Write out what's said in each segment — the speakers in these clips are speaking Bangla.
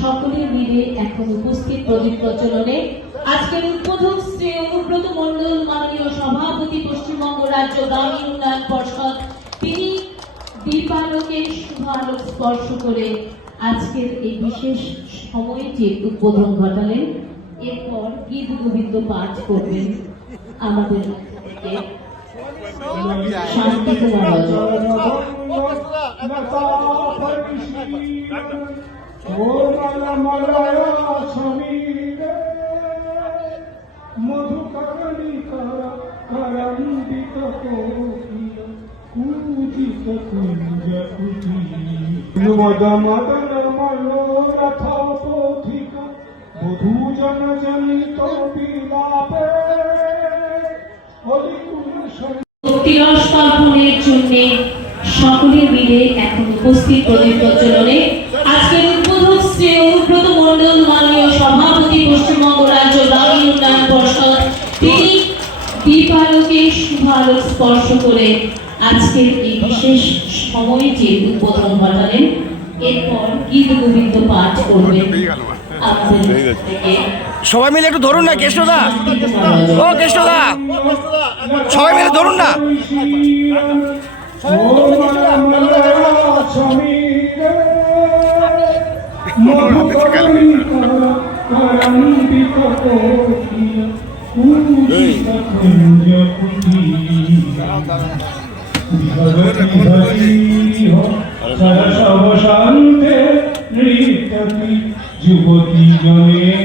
সকলে মিলে এখন উপস্থিত প্রদীপ প্রচলনে আজকের উদ্বোধক শ্রী অনুব্রত মণ্ডল মাননীয় সভাপতি পশ্চিমবঙ্গ রাজ্য গ্রামীণ উন্নয়ন পর্ষদ, তিনি দীপালোকের শুভালোক স্পর্শ করে আজকের এই বিশেষ সময়টির উদ্বোধন ঘটালেন। এরপর গীত গোবিন্দ পাঠ করবেন আমাদের শান্তি কুমার। ভক্তিরস তর্পণের জন্য সকলে মিলে এখন উপস্থিত প্রদীপ প্রচলনে আজকের উদ্বোধক শ্রী অনুব্রত মণ্ডল মাননীয় সভাপতি পশ্চিমবঙ্গ রাজ্য গ্রামীণ উন্নয়ন পর্ষদ, তিনি দীপালোকের শুভালোক স্পর্শ করে আজকের এই বিশেষ সময়টির উদ্বোধন ঘটালেন। এরপর গীত গোবিন্দ পাঠ করবেন আমাদের থেকে। সবাই মিলে একটু ধরুন না কেষ্টদা, ও কেষ্টদা, সবাই মিলে ধরুন না। যুবতী জনের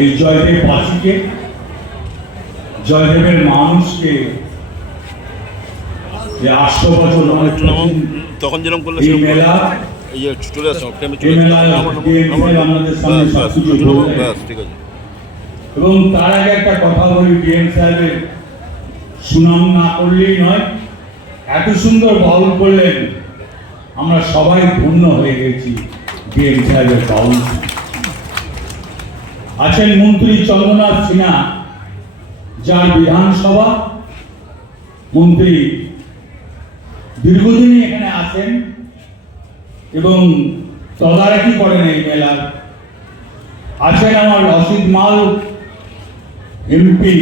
এই জয়দেববাসীকে, জয়দেবের মানুষকে যে 800 বছর তখন যেরকম করলে এই মেলা, এই যে চলে আসো ঠিক আছে। এবং তার আগে একটা কথা বলি, ডিএম সাহেবের সুনাম না করলেই নয়। এত সুন্দর বাউল করলেন আমরা সবাই ধন্য হয়ে গেছি ডিএম সাহেবের বাউন্সি। আছেন মন্ত্রী চন্দ্রনাথ সিনহা, যার বিধানসভা মন্ত্রী দীর্ঘদিনই এখানে আসেন এবং তদারকি করেন এই মেলার। আছেন আমার অসিত মাল এমপি,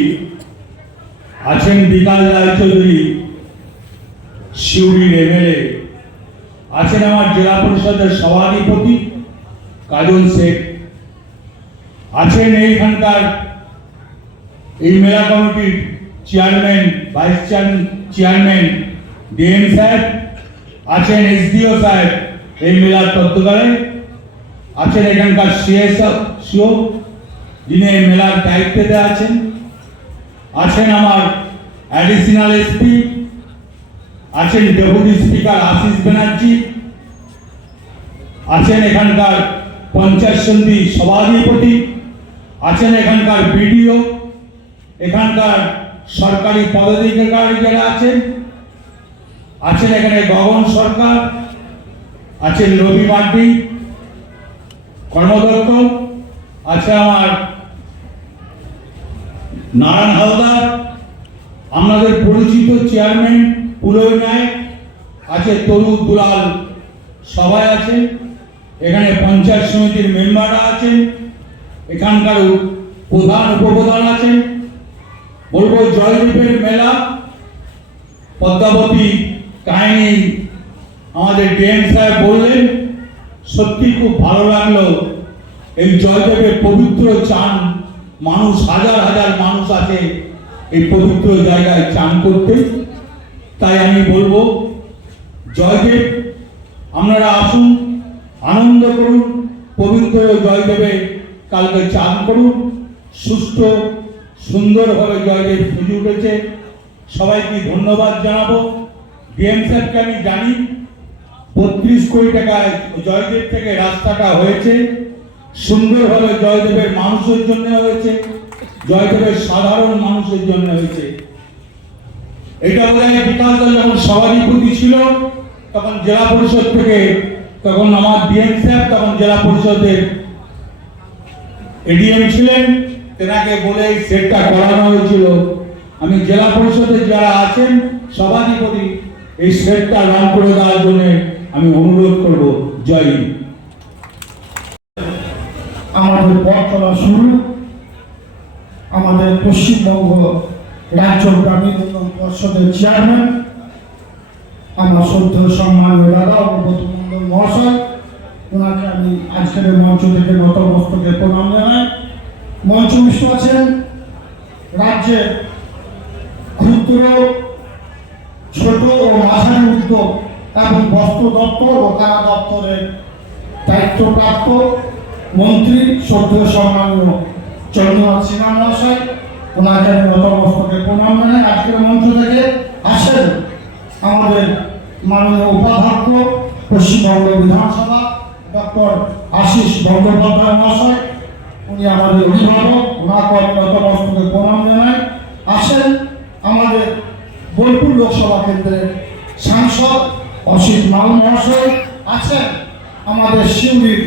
আছেন বিকাশ রায়চৌধুরী সিউড়ির এমএলএ, আছেন আমার জেলা পরিষদের সভাধিপতি কাজল শেখ, আছেন এইখানকার এই মেলা কমিটির চেয়ারম্যান, ভাইস চেয়ারম্যান ডিএম সাহেব, আছেন এসডিও সাহেব এই মেলার তত্ত্বাবধানে, আছেন এখানকার সিও যিনি এই মেলার দায়িত্বে আছেন, আছেন আমার অ্যাডিশনাল এসপি, আছেন ডেপুটি স্পিকার আশিস ব্যানার্জি, আছেন এখানকার পঞ্চায়েত সমিতি সভাধিপতি, আছেন এখানকার বিডিও, এখানকার সরকারি পদাধিকারী যারা আছেন, আছেন এখানে গগন সরকার, আছেন রবি মার্ডি কর্মদক্ষ, আছে আমার নারায়ণ হালদার, আমাদের পরিচিত চেয়ারম্যান পুলয় নায়ক, আছে তরু দুলাল, সবাই আছে এখানে, পঞ্চায়েত সমিতির মেম্বাররা আছেন, এখানকার প্রধান উপপ্রধান আছেন। বলবো জয়দ্বীপের মেলা পদ্মাবতী কাহিনী আমাদের ডিএম সাহেব বললেন, সত্যি খুব ভালো লাগলো। এই জয়দেবের পবিত্র চান, মানুষ হাজার হাজার মানুষ আছে এই পবিত্র জায়গায় চান করতে। তাই আমি বলবো জয়দেব, আপনারা আসুন, আনন্দ করুন, পবিত্র জয়দেবে কালকে চান করুন। সুস্থ সুন্দরভাবে জয়দেব সেজে উঠেছে। সবাইকে ধন্যবাদ জানাবো। ডিএম সাহেবকে আমি জানি 32 কোটি টাকায় জয়দেব থেকে রাস্তাটা হয়েছে, সুন্দরভাবে জয়দেবের মানুষের জন্য হয়েছে, জয়দেবের সাধারণ মানুষের জন্য হয়েছে। এটা বোধহয় বিকাশ দা যখন সভাধিপতি ছিল তখন জেলা পরিষদ থেকে, তখন আমার ডিএম সাহেব তখন জেলা পরিষদের এডিএম ছিলেন, তেনাকে বলে এই সেটটা করানো হয়েছিল। আমি জেলা পরিষদের যারা আছেন সভাধিপতি, এই সেটটা রান করে দেওয়ার জন্য আমি অনুরোধ করব। জয় হিন্দ। আমাদের পথ চলা শুরু আমাদের পশ্চিমবঙ্গ রাজ্য গ্রামীণ উন্নয়ন পর্ষদের চেয়ারম্যান আমার শ্রদ্ধেয় সম্মানীয় দাদা অগ্রগত মন্ডল মহাশয়, ওনাকে আমি আজকের মঞ্চ থেকে নতমস্তকে প্রণাম জানাই। মঞ্চস্থ আছেন রাজ্যের ক্ষুদ্র, ছোট ও মাঝারি উদ্যোগ এবং বস্ত্র দপ্তর ও কারা দপ্তরের দায়িত্বপ্রাপ্ত মন্ত্রী শ্রদ্ধেয় সম্মানীয় চন্দ্রনাথ সিনহা মহাশয়, ওনাকে আমি নতমস্তকে প্রণাম জানাই। আজকের মঞ্চ থেকে আসেন আমাদের মাননীয় উপাধ্যক্ষ পশ্চিমবঙ্গ বিধানসভা ডক্টর আশিস বন্দ্যোপাধ্যায় মহাশয়, উনি আমাদের অভিভাবক, ওনাকে আমি নতমস্তকে প্রণাম জানাই। আসেন আমাদের বোলপুর লোকসভা কেন্দ্রের সাংসদ অসিত মাল মহাশয়, আছেন আমাদের সিউড়ির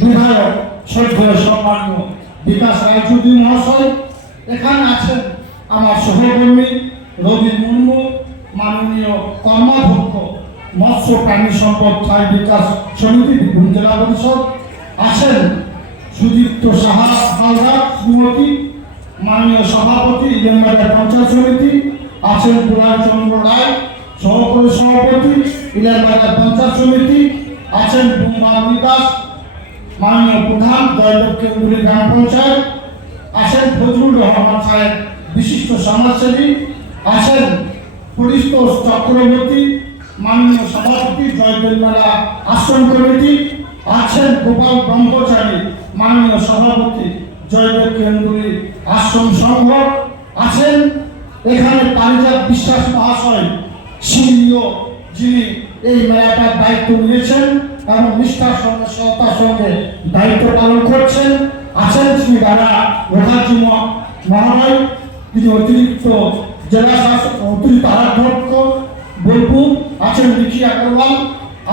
বিধায়ক শ্রদ্ধেয় সম্মানীয় বিকাশ রায়চৌধুরী মহাশয়, এখানে আছেন আমার সহকর্মী রবি মুর্মু, মাননীয় কর্মাধ্যক্ষ মৎস্য প্রাণী সম্পদ ছাই বিকাশ সমিতি বীরভূম জেলা পরিষদ, আছেন সুদীপ্ত সাহা হালদার শ্রীমতী, মাননীয় সভাপতি ইলেনবাজার পঞ্চায়েত সমিতি, আছেন প্রণয় চন্দ্র রায় সহকারী সভাপতি ইলেনবাজার পঞ্চায়েত সমিতি, আছেন বুম্বা বিকাশ মাননীয় প্রধান জয়দেব কেন্দ্রী গ্রাম পঞ্চায়েত, আছেন ফজলুর রহমান সাহেব বিশিষ্ট সমাজসেবী, আছেন পরিতোষ চক্রবর্তী মাননীয় সভাপতি জয়দেব মেলা আশ্রম কমিটি, আছেন গোপাল ব্রহ্মচারী মাননীয় সভাপতি জয়দেব কেন্দ্রী আশ্রম সংঘ, আছেন এখানে পারিজাত বিশ্বাস মহাশয় সিনিয়র, যিনি এই মেলাটার দায়িত্ব নিয়েছেন এবং নিষ্ঠার সঙ্গে সততার সঙ্গে দায়িত্ব পালন করছেন, আছেন শ্রী রানা মুখার্জি মহাশয়, যিনি অতিরিক্ত জেলা শাসক, অতিরিক্ত আরাধ্যক্ষ বোলপুর, আছেন রিকি আগরওয়াল,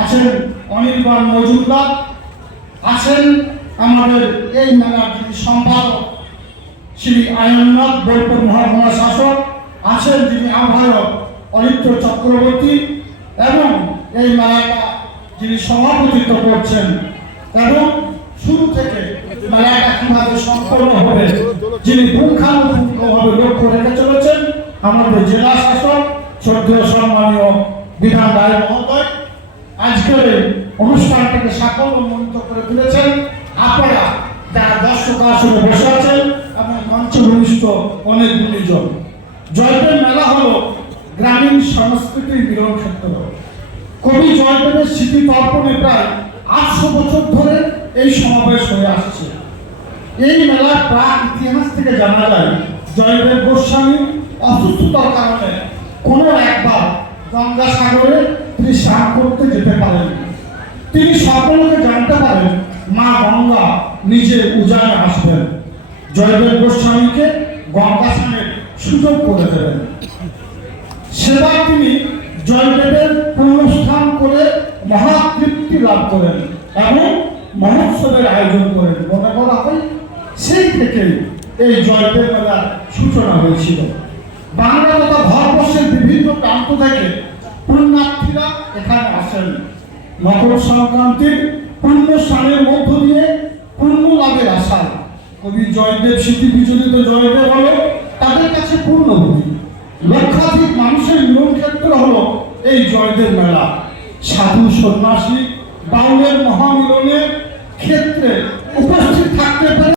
আছেন অনির্বাণ মজুমদার, আছেন আমাদের এই মেলার যিনি সম্পাদক শ্রী আয়ননাথ বৈপুর মহাশাসক, আছেন যিনি আহ্বায়ক অরিত্র চক্রবর্তী, এবং এই মেলাটা যিনি সভাপতিত্ব করছেন এবং শুরু থেকে মেলাটা কিভাবে সম্পন্ন হবে যিনি পুঙ্খানুপুঙ্খভাবে লক্ষ্য রেখে চলেছেন আমাদের জেলা শাসক শ্রদ্ধেয় সম্মানীয় বিধান রায় মহোদয়। আজকের এই অনুষ্ঠানটাকে সাফল্যমণ্ডিত করে তুলেছেন আপনারা যারা দর্শক আসনে বসে আছেন এবং মঞ্চভূমিষ্ঠ অনেক গুণীজন। জয়দেব মেলা হলো গ্রামীণ সংস্কৃতির মিলন ক্ষেত্র। কবি জয়দেবের স্মৃতি তর্পণে প্রায় 800 বছর ধরে এই সমাবেশ হয়ে আসছে। এই মেলার প্রাক ইতিহাস থেকে জানা যায় জয়দেব গোস্বামী অসুস্থতার কারণে কোনো একবার গঙ্গাসাগরে তিনি স্নান করতে যেতে পারেন। তিনি সকলকে জানতে পারেন মা গঙ্গা নিজে উজানে আসবেন, জয়দেব গোস্বামীকে গঙ্গা স্নানের সুযোগ করে দেবেন। সেবার তিনি জয়দেবের পুণ্যস্থান করে মহাতৃপ্তি লাভ করেন এবং মহোৎসবের আয়োজন করেন। মনে করা হয় সেই থেকেই এই জয়দেব মেলার সূচনা হয়েছিল। বাংলা তথা ভারতবর্ষের বিভিন্ন প্রান্ত থেকে পুণ্যার্থীরা এখানে আসেন মকর সংক্রান্তির পুণ্য স্নানের মধ্য দিয়ে পুণ্য লাভের আশায়। কবি জয়দেব স্মৃতি বিচলিত জয়দেব হলো তাদের কাছে পূর্ণভূমি। লক্ষাধিক মানুষের মিলন ক্ষেত্র হলো এই জয়দেব মেলা। সাধু সন্ন্যাসী বাউলের মহামিলনের ক্ষেত্রে